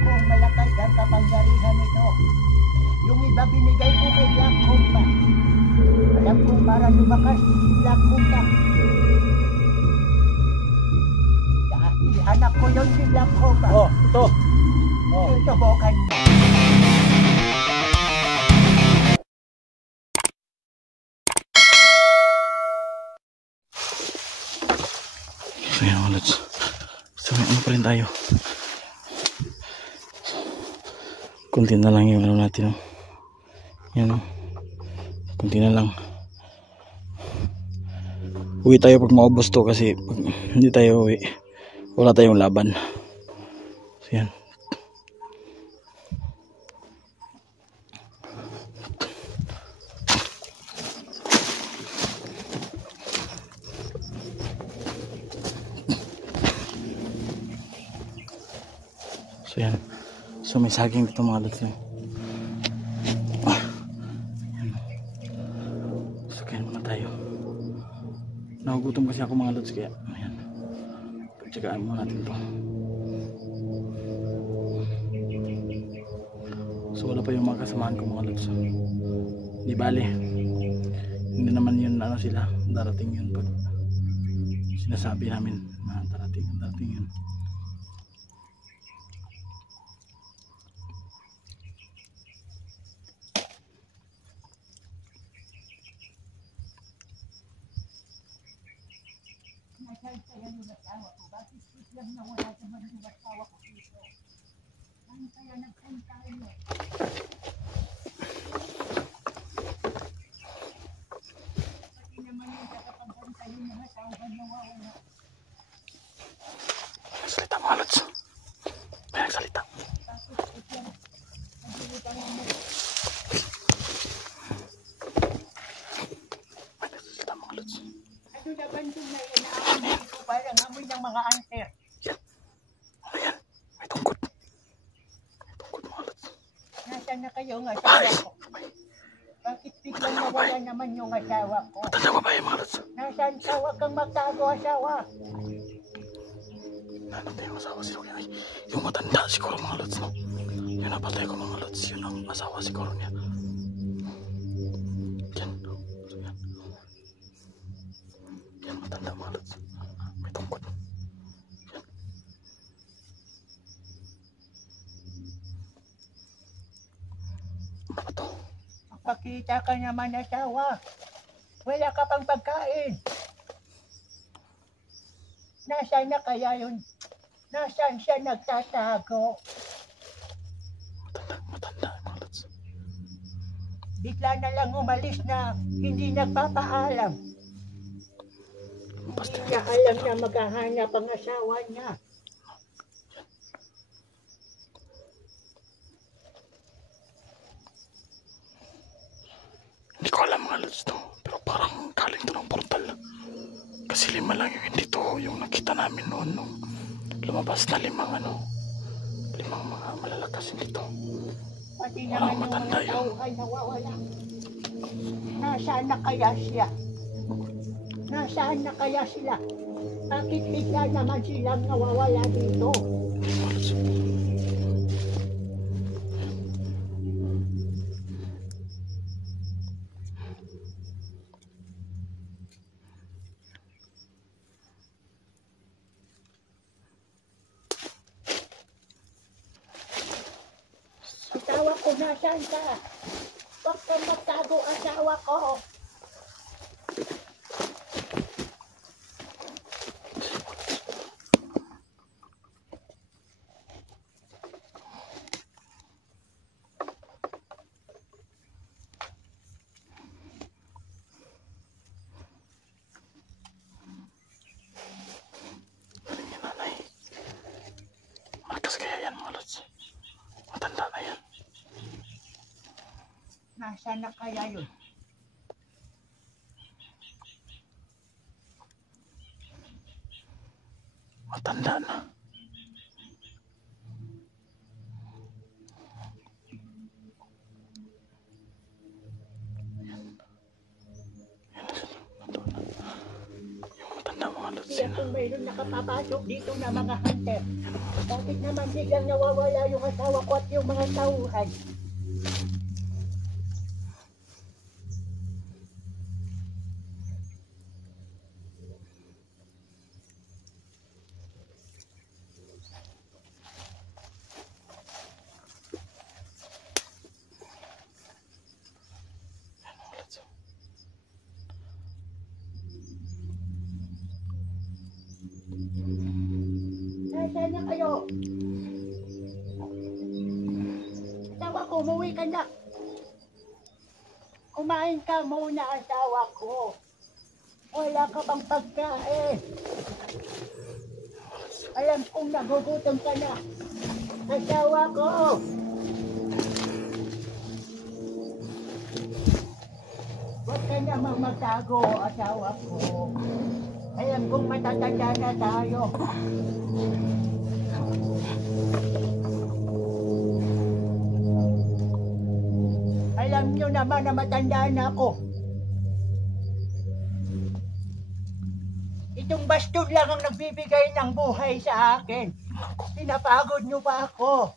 kong malakas ang kapangyarihan nito. Yung iba binigay ko kay Black Kumpa. Alam kong para lumakas si Black Kumpa. Anak ko yun si Black Kumpa. Oh, ito. Oh. Tutubukan mo. So yan mga lods. So ano pa rin tayo. Kunti na lang yung ano natin. Yan. Kunti na lang. Uwi tayo pag maubos to kasi pag hindi tayo uwi, wala tayong laban. So yan. So yan. So may saging dito mga lods. So kaya muna tayo. Nagugutom kasi ako mga lods kaya ayan. Pagtsagaan muna natin to. So wala pa yung mga kasamahan ko mga lods. Di bale. Hindi naman yun ano sila. Darating yun pag sinasabi namin na darating yun. Kaya yung asawa ko, bakit lang nawala naman yung asawa ko dito? Ano kaya nagpunta yun? Pati naman yung kakapagpunta yung mga asawa nawawala. May nagsalita mga lods. May nagsalita. Bakit lang nagulutan mo? May nagsalita mga lods. Ano na bandong na yan na ako dito? Parang amoy ng mga anter. Yan. Ano yan? May tungkod. May tungkod mga lods. Nasaan na kayo ang asawa ko? Bakit biglang nawala naman yung asawa ko? Matanda ba ba yung mga lods? Nasaan ka? Huwag kang magtago asawa. Nanatay yung asawa si Rocky. Ay, yung matanda siguro mga lods, no? Yung napatay ko mga lods, yun ang asawa siguro niya. Yan. So, yan. Yan, matanda mga lods. May tungkod. Yan. Ano ba to? Pakita ka naman asawa. Wala ka pang pagkain. Nasaan na kaya yun? Nasaan siya nagtatago? Matanda mga lods. Bigla na lang umalis na hindi nagpapaalam. Basta Hindi niya alam na maghahanap ang asawa niya. hindi ko alam mga lods to. Pero parang galing to ng portal. Kasi 5 lang yung hindi to yung nakita namin noon nung lumabas na 5 mga malalakas hindi to. Pati Walang naman yung matanda mga yun. tao ay nawawala. Nasaan na kaya siya? Nasaan na kaya sila? Bakit bigla naman silang nawawala dito? Mga lods. Asawa ko, nasaan ka? Huwag kang magtago, asawa ko. Galing yung nanay. Malakas kaya yan mga lods. Matanda na yan. Nasaan na kaya yun? Matanda na. Yan na sila. Yung matanda mga lods Hindi yan. ako namang mayroon nakapapasok dito na mga hunter. Bakit naman biglang nawawala yung asawa ko at yung mga tauhan? Nasaan na kayo? Asawa ko, umuwi ka na. Kumain ka muna, asawa ko. Wala ka bang pagkain? Alam kong nagugutom ka na. Asawa ko. Huwag ka namang magtago, asawa ko. Alam kong matatanda na tayo. Alam nyo naman na matanda na ako. Itong baston lang ang nagbibigay ng buhay sa akin. Pinapagod nyo pa ako.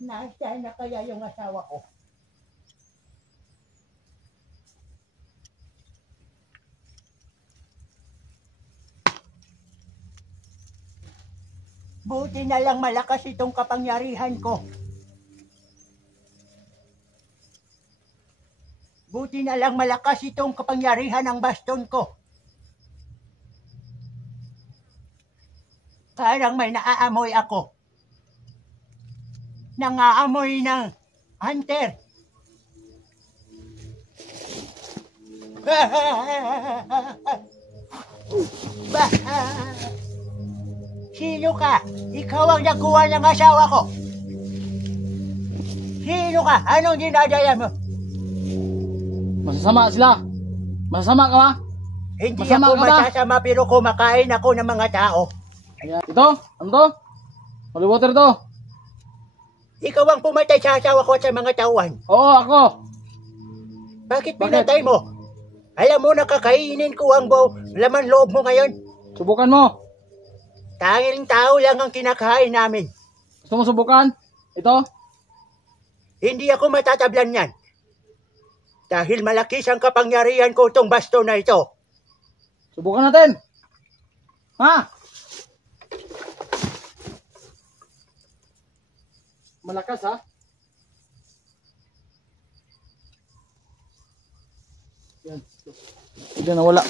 Nasaan na kaya yung asawa ko? Buti na lang malakas itong kapangyarihan ko. Buti na lang malakas itong kapangyarihan ng baston ko. Parang may naaamoy ako. Nangaamoy ng hunter. Sino ka? Ikaw ang nakuha ng asawa ko. Sino ka? Anong dinadaya mo? Masasama sila. Masasama ka ba? Hindi Masama ako ka ba? masasama pero kumakain ako ng mga tao. Ayan. Ito? Ano to? Holy water to? Ikaw ang pumatay sa asawa ko at sa mga tauhan. Oo, ako. Bakit pinatay mo? Alam mo na kakainin ko ang laman loob mo ngayon. Subukan mo. Tanging tao lang ang kinakain namin. Gusto mo subukan? Ito? Hindi ako matatablan yan. Dahil malaki ang kapangyarihan ko itong baston na ito. Subukan natin. Ha? Malakas ha? Yan. Biglang nawala.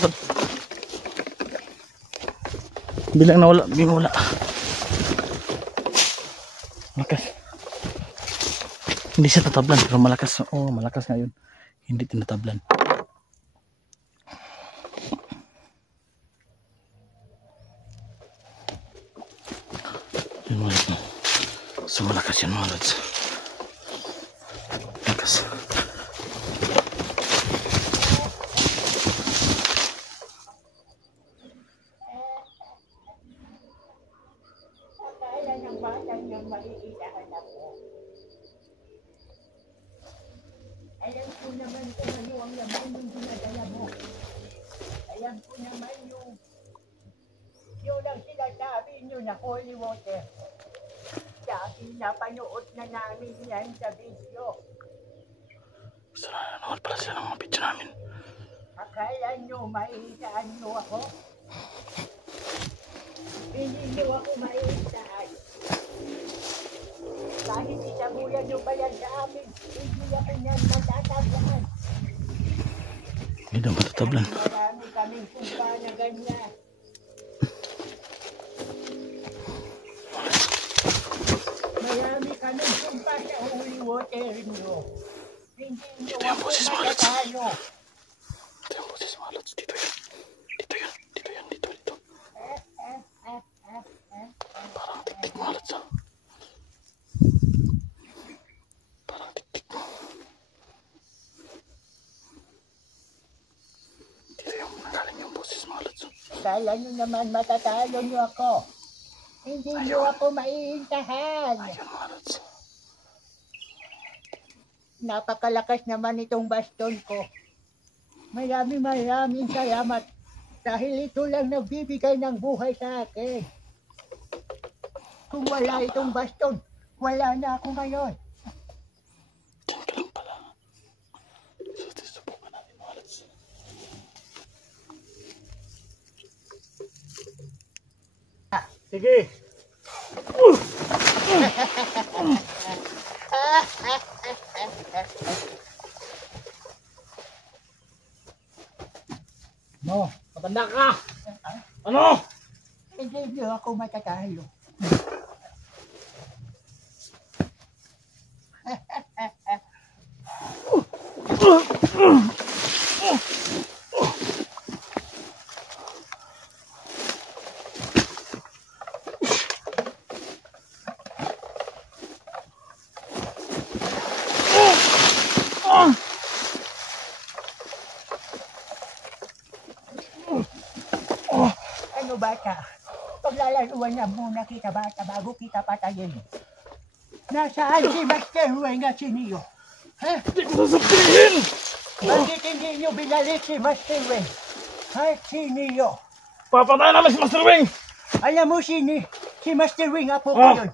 Bilang nawala. Bilang nawala. Malakas. Hindi siya tatablan pero malakas. Oh, malakas nga yun. Hindi tinatablan. Yun mga lods. So malakas yun mga lods. Malakas. Akala ng bata niyang maiilahan ako. Alam ko naman kung ano ang laman yung dinadala mo. Alam ko naman yun ang sinasabi nyo na holy water. Dahil napanood na namin yan sa video. Gusto na nanood pala sila ng mga video namin. Akala nyo maiitaan nyo ako? Hindi nyo ako maiitaan. Kahit isabuyan nyo pa yan sa amin, hindi ako yan matatablaan. Hindi daw matatablan. Marami kaming kumpa na ganyan. Marami kaming kumpa sa holy water nyo. Hindi nyo Ito yung ako boses mga lods. matatalo. Ito yung boses mga lods. Dito yan. Dito yan. Dito yan. Dito. Dito. Parang tiktik mga lods ha. Parang tiktik mo. Dito yung nagaling yung boses mga lods. Sa Akala nyo naman matatalo nyo ako. Hindi nyo ako maiintahan. Ayun mga lods. Napakalakas naman itong baston ko. Maraming salamat. Dahil ito lang nagbibigay ng buhay sa akin. Kung wala itong baston, wala na ako ngayon. Diyan ka lang pala. So, subukan natin mga lods. Sige. No, matanda ka. Ano? Hindi nyo ako matatalo. Ano bata? Paglalaruan na muna kita bata bago kita patayin. Nasaan si Master Weng at si Neo? Ha? Hindi ko sasabihin! Bakit hindi nyo binalik si Master Weng at si Neo? Papatayin namin si Master Weng! Alam mo si Master Weng, apo ko yun.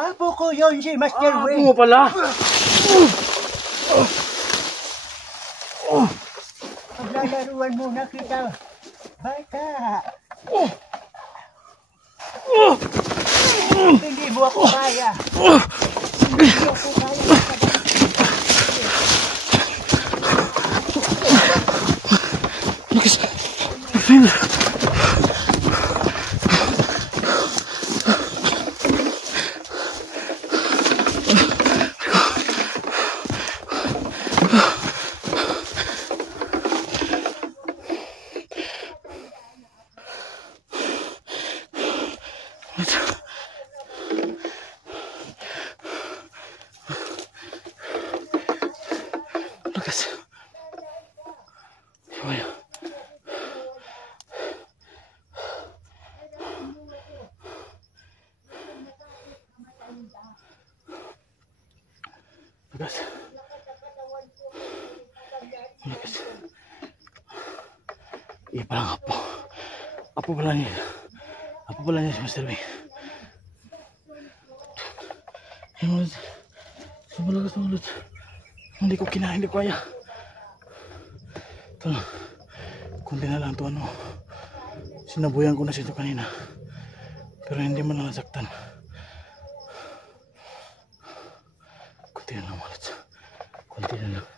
Apo ko yun si Master Ako Weng. mo pala! Paglalaruan muna kita bata. Hindi mo ako kaya. Hindi mo ako kaya. Lukas! Phil! Lukas! Ayo. Lukas. Lukas. Iya palang apo. Apo pala niya. Apo pala niya si Master Weng. Ayan mga lods. Sumalakas mga lods. Hindi ko kinain, hindi ko kaya. Ito lang. Kunti na lang ito ano. Sinabuyan ko na siya ito kanina. Pero hindi man lang nasaktan. Kunti na lang mga lods. Kunti na lang.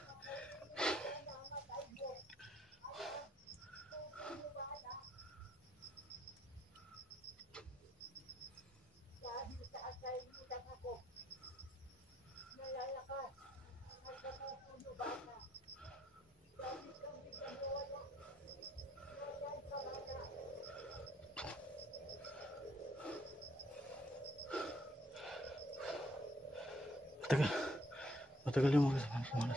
Matagal yung mga kasama.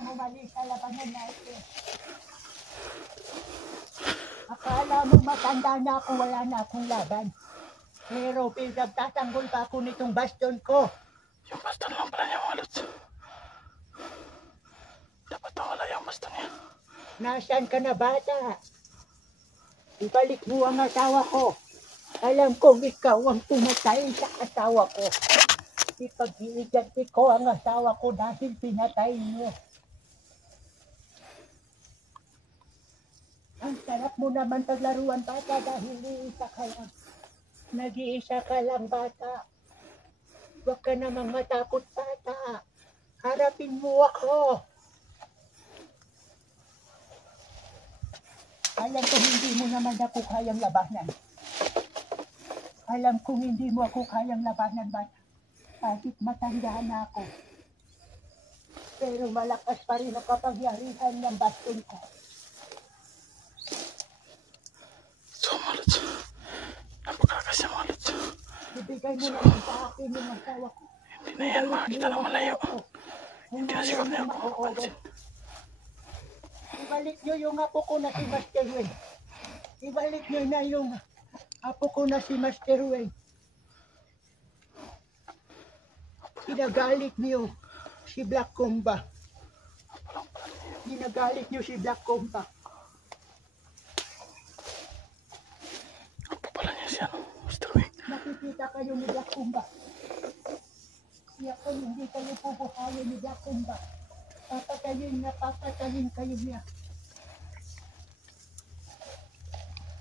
Bumalik sa labanan natin. Akala mo matanda na ako, wala na akong laban. Pero pinagtatanggol pa ako nitong baston ko. Yung baston lang pala niya mga lods. Dapat wala yung baston niya. Nasaan ka na bata? Ibalik mo ang asawa ko. Alam kong ikaw ang pumatay sa asawa ko. Ipag-iiganti ko ang asawa ko dahil pinatay mo. Ang sarap mo naman paglaruan bata dahil iisa ka lang. Nag-iisa ka lang bata. Huwag ka namang matakot bata. Harapin mo ako. Alam kong hindi mo naman ako kayang labanan. Alam kong hindi mo ako kayang labanan bata. Kahit matanda na ako. Pero malakas pa rin ang kapangyarihan ng baston ko. So mga lods, napakalakas yung mga lods. Ibigay mo naman sa akin yung asawa ko. Hindi na yan makakita ng malayo. Hindi na siguro niya ako mapapansin. Ibalik nyo yung apo ko na si Master Wayne. Ibalik nyo na yung apo ko na si Master Wayne. Ginagalit niyo si Black Comba. Ginagalit niyo si Black Comba. Apa pala niya siya, no? Mr. Wing. Nakikita kayo ni Black Comba. Siya ko hindi kayo pupukayo ni Black Comba. Papatayin kayo niya.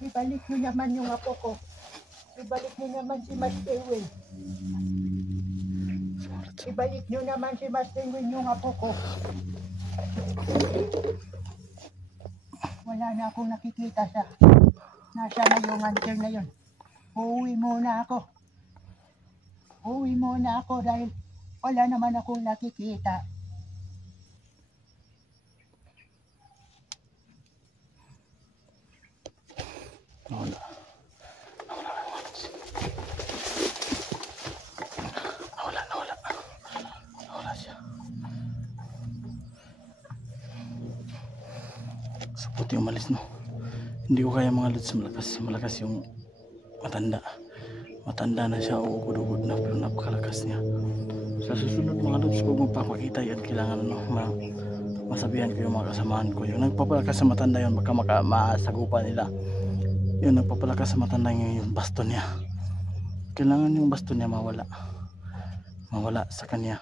Ibalik niyo naman yung apo ko. Ibalik niyo naman si Master Wayne. Ibalik niyo naman si Master Wayne yung apo ko. Wala na akong nakikita sa nasa na yung answer na yun. Uuwi muna ako. Uuwi muna ako dahil wala naman akong nakikita. Nawala. Nawala siya. So puti umalis, no? Hindi ko kaya mga lods, malakas yung matanda. Matanda na siya, uugod-ugod na, pero napakalakas niya. Sa susunod mga lods, kung magpapakita yan, kailangan masabihan ko yung mga kasamahan ko. Yung nagpapalakas sa matanda yun, baka masagupan nila. Yung nagpapalakas sa matanda yung baston niya. Kailangan yung baston niya mawala sa kanya.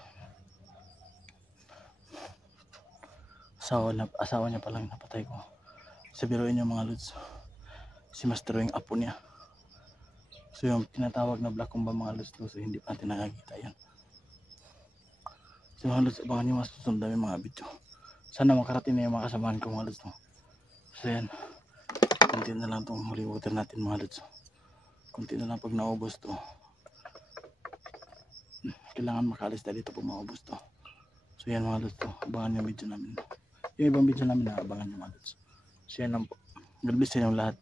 Asawa niya palang napatay ko. Sabiruin niyo mga lods, si Master yung apo niya. So yung tinatawag na Black Comba mga lods, so hindi pa natin nakakita yan. So mga lods, abangan niyo mas susunod namin mga video. Sana makarating na yung mga kasamahan ko mga lods, no? So yan, kunti na lang itong huli water natin mga lods. Kunti na lang pag naubos to, kailangan makaalis tayo dito pag maubos to. So yan mga lods, abangan yung video namin. Yung ibang video namin na abangan yung mga lods. So yan lang po. God bless sa inyong lahat.